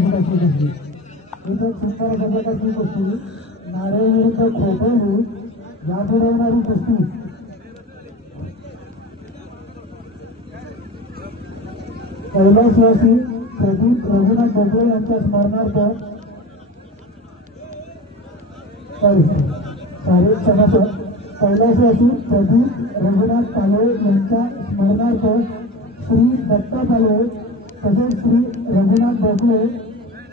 आयोजित अशी कुस्ती. इथं सुंदर अशा प्रकारची कुस्ती नारळ विरुद्ध खोपोली यापुढे होणारी कुस्ती. कैलासवासी प्रदीप रघुनाथ भोगळे यांच्या स्मरणार्थ शारीरिक समाचार कैलासवासी प्रदीप रघुनाथ पालवे यांच्या स्मरणार्थ श्री दत्ता पालवे तसेच श्री रघुनाथ भोगळे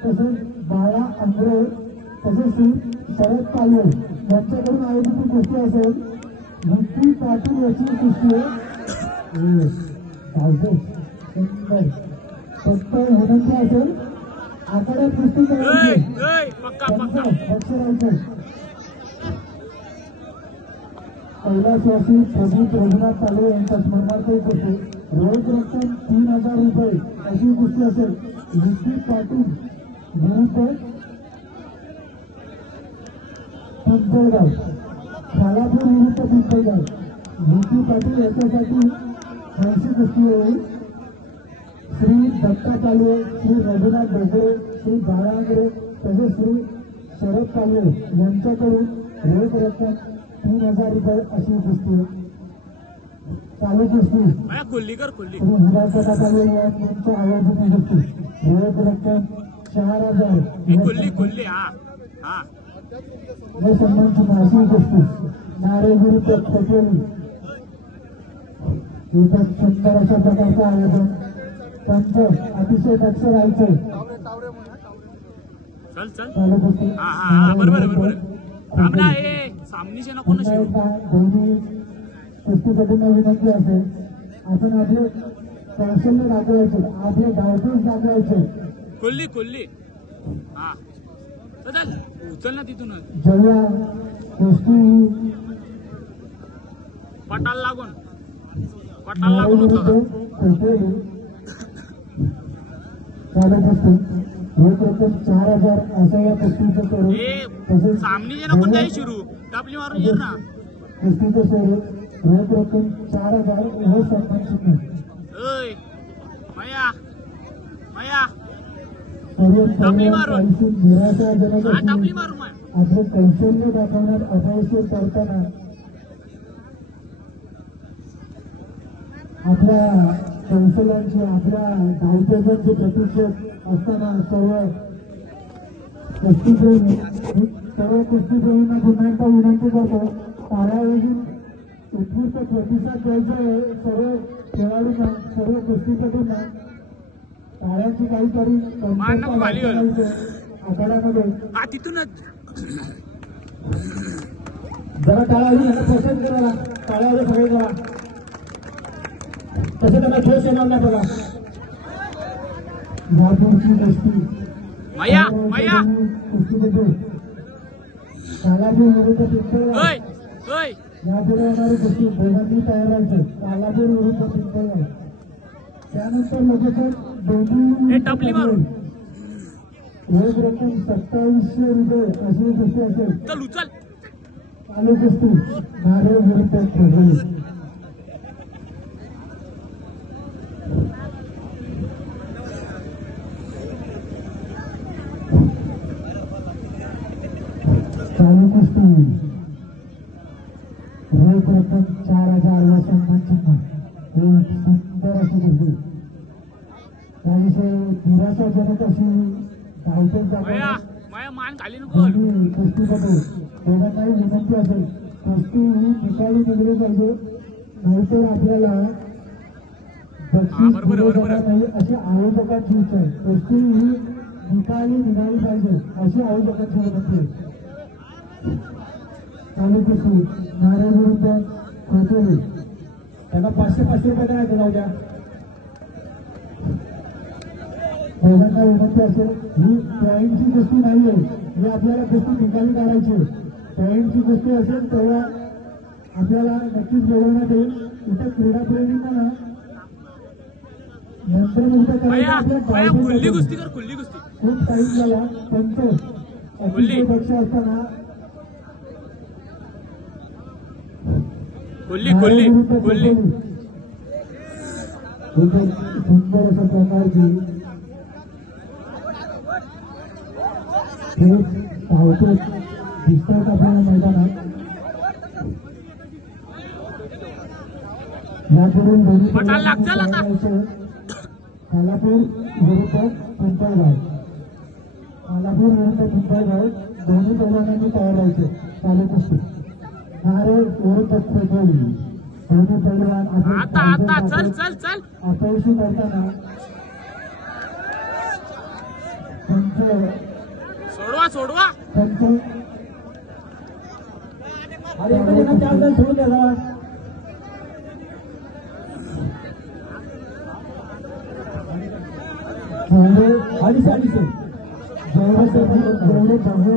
तसेच बाळा आंग्रे तसेच श्री शरद पालवे यांच्याकडून आयोजित कुस्ती असेल. विक्की पाटील याची कुस्ती आहे. सुंदर फक्त विनंती असेल आखाड्यात कुस्ती करायची लक्ष राहायचं. कैलासवासी प्रदीप रघुनाथ पालवे यांच्या स्मरणार्थ कुस्ती रोख रक्कम 3000 रुपये अशी कुस्ती असेल. विक्की पाटील विरुद्ध पिंपळगाव खालापूर विरुद्ध पिंपळगाव. विक्की पाटील याच्यासाठी फारशी कुस्ती होईल. श्री दत्ता पालवे श्री रघुनाथ भोगळे श्री बाळांगरे तसेच श्री शरद पालवे यांच्याकडून रोख रक्कम 3000 रुपये अशी कुस्ती चालू कुस्ती. श्री हिराचंदा पालवे यांच्या आयोजित कुस्ती रोख रक्कम 4000 हे सन्मानची अशी कुस्ती. नारे विरुद्ध खोपोली इथं सुंदर अशा प्रकारचं आयोजन. त्यांचं अतिशय दक्ष राहायचं. चालू कुस्ती दोन्ही कुस्तीपटूंना विनंती असेल आपण आपले कौशल्य दाखवायचे आपले डावपेच दाखवायचे. जेव्हा कुस्ती पटाल लागून खोपोली चालू कुस्ती रोख रक्कम 4000 असं या कुस्तीचं स्वरूप. तसेच कुस्तीचं स्वरूप रोख रक्कम 4000 हे सन्मान चिन्ह. निराशाजनक आपले कौशल्य दाखवण्यात अपयशी करताना आपल्या कौशल्यांची आपल्या धावपैकी प्रतीक्षेत असताना सर्व कुस्तीप्रेमींना पुन्हा एकदा विनंती करतो टाळ्यावाजून उत्कृष्ट प्रतिसाद द्यायचा आहे. सर्व खेळाडूंना सर्व कुस्तीपटूंना टाळ्यांची काहीतरी आखाड्यामध्ये जरा टाळ्या पसंत करायला टाळ्यावर सगळे करा तसं त्यांना ठोस येणार नाही बघा. यापूरची कुस्ती कुस्तीमध्ये कालापूर विरुद्ध पिंपळगाव यापुढे येणारी कुस्ती दोघांनी तयार व्हायचे. कालापूर विरुद्ध पिंपळगाव. त्यानंतर लगेचच दोन्ही रोख रक्कम 2700 रुपये अशी कुस्ती असेल. चालू कुस्ती नारळ विरुद्ध खोपोली. चालू कुस्ती रोख रक्कम 4000 व सन्मान चिन्ह. एक सुंदर अशी कुस्ती त्याविषयी निराशाजनक अशी धावपैकी कुस्तीपटू दोघांनाही विनंती असेल कुस्ती ही निकाली निघली पाहिजे नाहीतर आपल्याला बक्षीस दिले जाणार नाही अशी आयोजकांची इच्छा आहे. कुस्ती ही निकाली निघाली पाहिजे अशी आयोजकांची विनंती आहे. चालू कुस्ती नारळ विरुद्ध खोपोली. त्यांना 500-500 रुपये द्यायचे जाऊ द्या. दोघांना विनंती असेल ही पॉईंटची कुस्ती नाहीये ही आपल्याला कुस्ती निकाली काढायची. पॉईंटची कुस्ती असेल तेव्हा आपल्याला नक्कीच बोलवण्यात येईल. इथं क्रीडाप्रेमींना यंत्रमुक्त करायचं खूप टाईम झाला. पंच अतिशय दक्ष असताना सुंदर अशा प्रकारची हे धावतो दिसतात आपल्याला मैदानात. याकडून दोन्ही कालापूर विरुद्ध पिंपळगाव, कालापूर विरुद्ध पिंपळगाव दोन्ही पैलवानांनी तयार व्हायचे. चालू कुस्ती नारे विरुद्ध फेकवली. दोन्ही पैलवान अपयशी करताना सोडवा सोडून द्या. अडीचशे जेवढे भव्य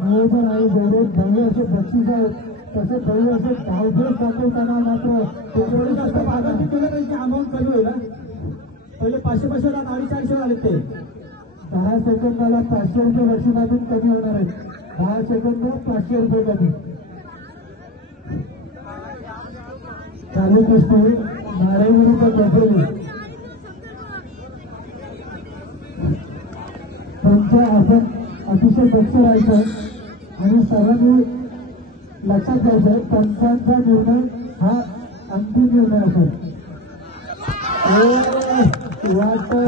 नियोजन आहे, जेवढे भव्य असे बक्षीस आहेत, तसे भव्य असे धावफेक दाखवताना मात्र तेवढे जास्त बाजारात केलं पाहिजे. अमाऊंट कमी होईल. पहिले 500 450 झाले. ते 10 सेकंदाला 500 रुपये बक्षिसातून कमी होणार आहे. 10 सेकंद 500 रुपये कमी. चालू कुस्ती नारे विरुद्ध कोपरली. त्यांच्या आपण अतिशय दक्ष राहायचं आणि सर्वांनी लक्षात घ्यायचं पंचांचा निर्णय हा अंतिम निर्णय असेल. वाटतं